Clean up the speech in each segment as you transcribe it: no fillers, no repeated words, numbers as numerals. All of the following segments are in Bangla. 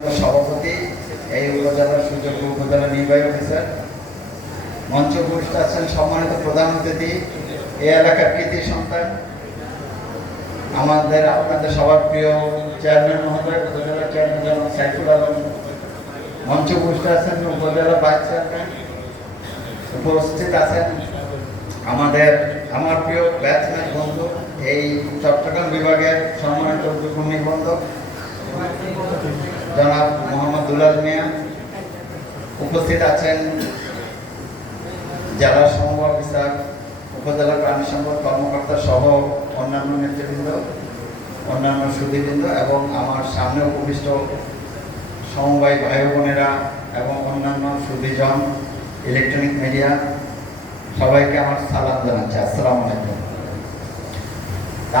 সভাপতি, এই উপজেলার সুযোগ্য উপজেলা নির্বাহী অফিসার, মঞ্চে উপস্থিত আছেন সম্মানিত প্রধান অতিথি, এই এলাকার কৃতি সন্তান, আমাদের আপনাদের সবার প্রিয় চেয়ারম্যান মহোদয়, উপজেলা চেয়ারম্যান জনাব সাইফুল আলম, মঞ্চে উপস্থিত আছেন উপজেলা ভাইস চেয়ারম্যান, উপস্থিত আছেন আমার প্রিয় ব্যাটসম্যান বন্ধু, এই চট্টগ্রাম বিভাগের সম্মানিত উদ্যোগ নিবন্ধক জনাব মোহাম্মদ দুলাল মিয়া, উপস্থিত আছেন জেলা সমবায় অফিসার, উপজেলা প্রাণী সম্পদ কর্মকর্তা সহ অন্যান্য নেতৃবৃন্দ, অন্যান্য সুধীবৃন্দ এবং আমার সামনে উপবিষ্ট সমবায় ভাই বোনেরা এবং অন্যান্য সুধীজন, ইলেকট্রনিক মিডিয়া, সবাইকে আমার সালাম জানাচ্ছি। আসসালামু আলাইকুম।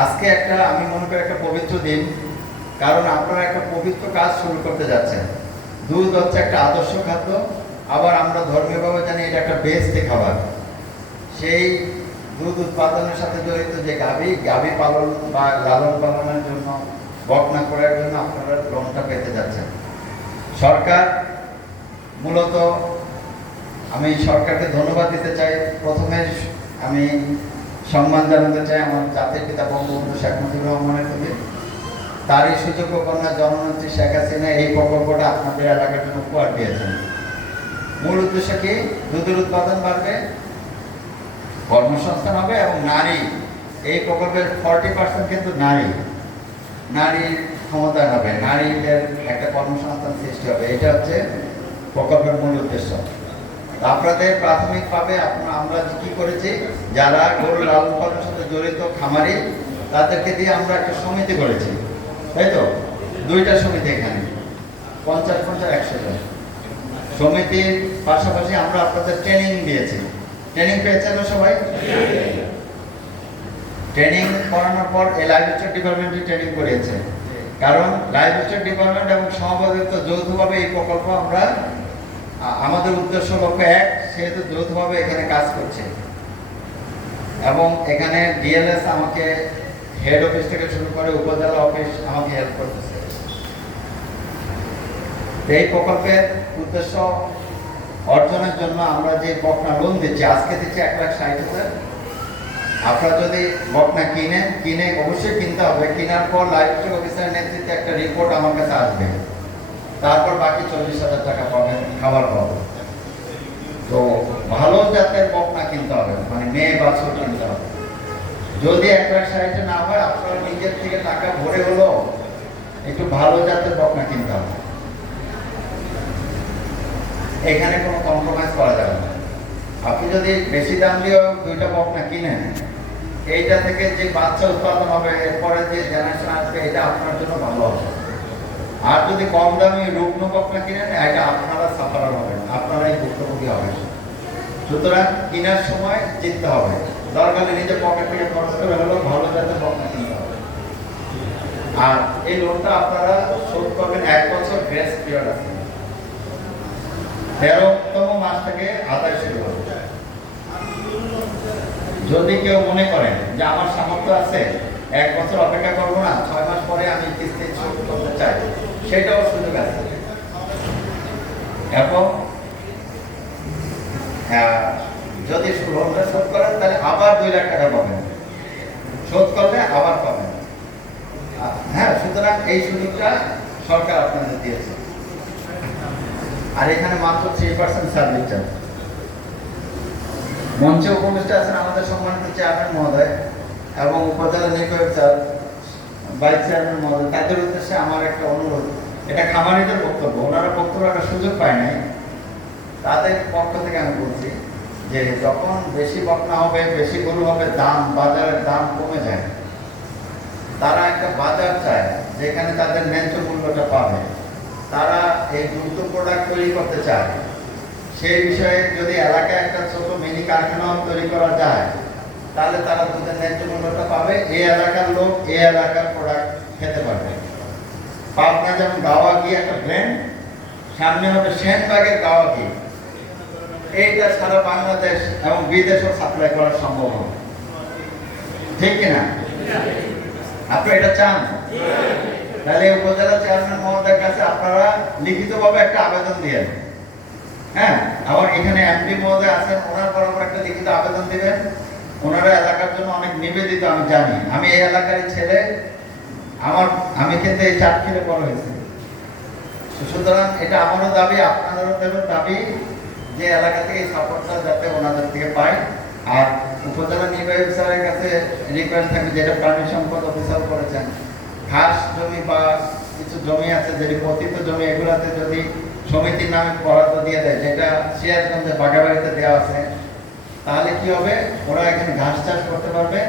আজকে আমি মনে করি একটা পবিত্র দিন, কারণ আপনারা একটা পবিত্র কাজ শুরু করতে যাচ্ছেন। দুধ হচ্ছে একটা আদর্শ খাদ্য, আবার আমরা ধর্মীয়ভাবে জানি এটা একটা বেস্ট খাবার। সেই দুধ উৎপাদনের সাথে জড়িত যে গাভী পালন বা লালন পালনের জন্য, বকনা করার জন্য আপনারা লোনটা পেতে যাচ্ছেন। সরকার মূলত, আমি সরকারকে ধন্যবাদ দিতে চাই। প্রথমে আমি সম্মান জানাতে চাই আমার জাতির পিতা বঙ্গবন্ধু শেখ মুজিবুর রহমানের প্রতি। তারই সুযোগ্য কন্যা জননেত্রী শেখ হাসিনা এই প্রকল্পটা আপনাদের এলাকার জন্য উপহার দিয়েছেন। মূল উদ্দেশ্য কি? দুধের উৎপাদন বাড়বে, কর্মসংস্থান হবে এবং নারী, এই প্রকল্পের 40% কিন্তু নারীর ক্ষমতায়ন হবে, নারীদের একটা কর্মসংস্থান সৃষ্টি হবে। এটা হচ্ছে প্রকল্পের মূল উদ্দেশ্য। আপনাদের প্রাথমিকভাবে আমরা কি করেছি, যারা গরু লালন পালনের সাথে জড়িত খামারি, তাদেরকে দিয়ে আমরা একটা সমিতি করেছি, তাই তো? 2টা সমিতি, এখানে 50-100 জন সমিতির পাশাপাশি আমরা আপনাদের ট্রেনিং দিয়েছি। ট্রেনিং পেয়েছেন সবাই? ট্রেনিং করানোর পর এই লাইভস্টক ডিপার্টমেন্টে ট্রেনিং করিয়েছে, কারণ লাইভস্টক ডিপার্টমেন্ট এবং সমবাদিত যৌথভাবে এই প্রকল্প আমরা, আমাদের উদ্দেশ্য লক্ষ্য এক, সেহেতু যৌথভাবে এখানে কাজ করছে। এবং এখানে ডিএলএস আমাকে, হেড অফিস থেকে শুরু করে উপজেলা অফিস আমাকে হেল্প করতেছে। এই প্রকল্পের উদ্দেশ্য অর্জনের জন্য আমরা যে বকনা লোন দিচ্ছি, আজকে দিচ্ছি 1,60,000। আপনারা যদি বকনা কিনে অবশ্যই কিনতে হবে। কেনার পর লাইভস্টক অফিসারের নেতৃত্বে একটা রিপোর্ট আমার কাছে আসবে, তারপর বাকি 40,000 টাকা পাবেন, খাবার পাবেন। তো ভালো জাতের বকনা কিনতে হবে, মানে মেয়ে বাছুর কিনতে হবে। যদি 1,60,000 না হয়, আপনারা নিজের থেকে টাকা ভরে হলো একটু ভালো জাতের বকনা কিনতে হবে। এখানে কোনো কম্প্রোমাইজ করা যাবে না। আপনি যদি বেশি দাম দিয়ে 2টা বকনা কিনেন, এইটা থেকে যে বাচ্চা উৎপাদন হবে, এরপরে যে জেনারেশন আসবে, এটা আপনার জন্য ভালো হবে। আর যদি কম দামি রুগ্ন বকনা কিনেন, এটা আপনারা সাফারার হবেন, আপনারাই ভুক্তভোগী হবেন। সুতরাং কেনার সময় চিন্তা হবে, দরকার নিজের পকেট থেকে খরচ করে হলেও ভালো জাতের বকনা কিনতে হবে। আর এই লোনটা আপনারা শোধ করবেন 1 বছর, গ্রেস পিরিয়ড আছে, 13তম মাস থেকে আদায় শুরু হবে। যদি কেউ মনে করেন যে আমার সামর্থ্য আছে, 1 বছর অপেক্ষা করবো না, 6 মাস পরে আমি কিস্তি শোধ করতে চাই, সেটাও সুযোগ আছে। এবং যদি লোনটা শোধ করেন, তাহলে আবার 2 লাখ টাকা পাবেন, শোধ করলে আবার পাবেন। হ্যাঁ, সুতরাং এই সুযোগটা সরকার আপনাদের দিয়েছে। আর এখানে মাত্র 3% সার্ভিস চার্জ। মঞ্চে উপস্থিত আছেন আমাদের সম্মানিত চেয়ারম্যান মহোদয় এবং উপজেলা নির্বাহী ভাইস চেয়ারম্যান মহোদয়। তাদের উদ্দেশ্যে আমার একটা অনুরোধ, এটা খামারিদের বক্তব্য, ওনারা বক্তব্য রাখার সুযোগ পায় নাই, তাদের পক্ষ থেকে আমি বলছি যে যখন বেশি বকনা হবে, বেশি গরু হবে, বাজারের দাম কমে যায়, তারা একটা বাজার চায় যেখানে তাদের ন্যায্য মূল্যটা পাবে। তারা এই দুগ্ধ প্রোডাক্ট তৈরি করতে চায়। সেই বিষয়ে যদি এলাকায় একটা ছোট মিনি কারখানা তৈরি করা যায়, তাহলে তারা দুধের ন্যায্য মূল্যটা পাবে, এই এলাকার লোক এই এলাকার প্রোডাক্ট খেতে পারবে। পাবনা যেমন গাওয়া ঘি একটা ব্র্যান্ড, সামনে হবে সেনবাগের গাওয়া ঘি, এইটা সারা বাংলাদেশ এবং বিদেশেও সাপ্লাই করা সম্ভব হবে। ঠিক কিনা? আপনি এটা চান? তাহলে উপজেলা চেয়ারম্যান মহোদয়ের কাছে আপনারা লিখিতভাবে একটা আবেদন দিয়ে, হ্যাঁ, আবার এখানে এমপি মহোদয় আছেন, ওনার বরাবর একটা লিখিত আবেদন দিবেন। ওনারা এলাকার জন্য অনেক নিবেদিত, আমি জানি। আমি এই এলাকার ছেলে, আমি কিন্তু এই চাটখিলে বড় হয়েছি। সুতরাং এটা আমারও দাবি, আপনাদেরও দাবি যে এলাকা থেকে এই সাপোর্টটা যাতে ওনাদের থেকে পায়। আর উপজেলা নির্বাহী অফিসারের কাছে রিকোয়েস্ট থাকবে, যেটা প্রাণী সম্পদ অফিসার করেছেন, ঘাস জমি বা কিছু জমি আছে যেটি পতিত জমি, এগুলাতে যদি সমিতির নামে বরাদ্দ দিয়ে দেয়, যেটা সিরাজগঞ্জে বাগাবাড়িতে দেওয়া আছে, তাহলে কি হবে, ওরা এখানে ঘাস চাষ করতে পারবে।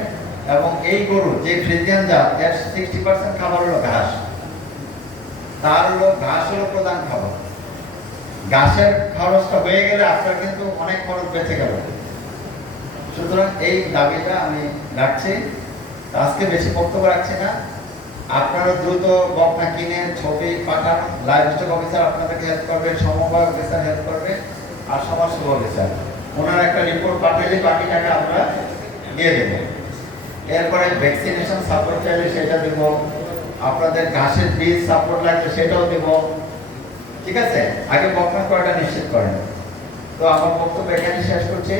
এবং এই গরু যে ফ্রিজিয়ান জাত, এর 60% খাবার হলো ঘাস, তার হলো ঘাস হলো প্রধান খাবার। ঘাসের খরচটা হয়ে গেলে আপনার কিন্তু অনেক খরচ বেঁচে গেল। সুতরাং এই দাবিটা আমি রাখছি। আজকে বেশি বক্তব্য রাখছি না, আপনারা দ্রুত বকনা কিনে ছবি পাঠান। লাইভ স্টক অফিসার আপনাদেরকে হেল্প করবে, সমবায় অফিসার হেল্প করবে, আর সমাজ সেবা অফিসার ওনার একটা রিপোর্ট পাঠালে বাকি টাকা আমরা দিয়ে দেব। এরপরে ভ্যাকসিনেশন সাপোর্ট চাইলে সেটা দেব, আপনাদের ঘাসের বীজ সাপোর্ট লাগলে সেটাও দেব। ঠিক আছে, আগে বকনা করাটা নিশ্চিত করেন। তো আমার বক্তব্য এখানে শেষ করছি।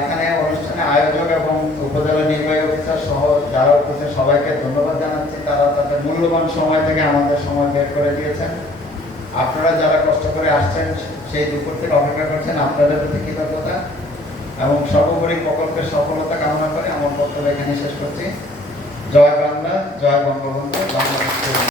এখানে অনুষ্ঠানে আয়োজক এবং উপজেলা নির্বাহী অফিসার সহ যারা উপস্থিত সবাইকে ধন্যবাদ জানাচ্ছি। তারা তাদের মূল্যবান সময় থেকে আমাদের সময় বের করে দিয়েছেন। আপনারা যারা কষ্ট করে আসছেন, সেই দুপুর থেকে অপেক্ষা করছেন, আপনাদের প্রতি কৃতজ্ঞতা এবং সর্বোপরি প্রকল্পের সফলতা কামনা করে আমার বক্তব্য এখানে শেষ করছি। জয় বাংলা, জয় বঙ্গবন্ধু, বাংলাদেশ।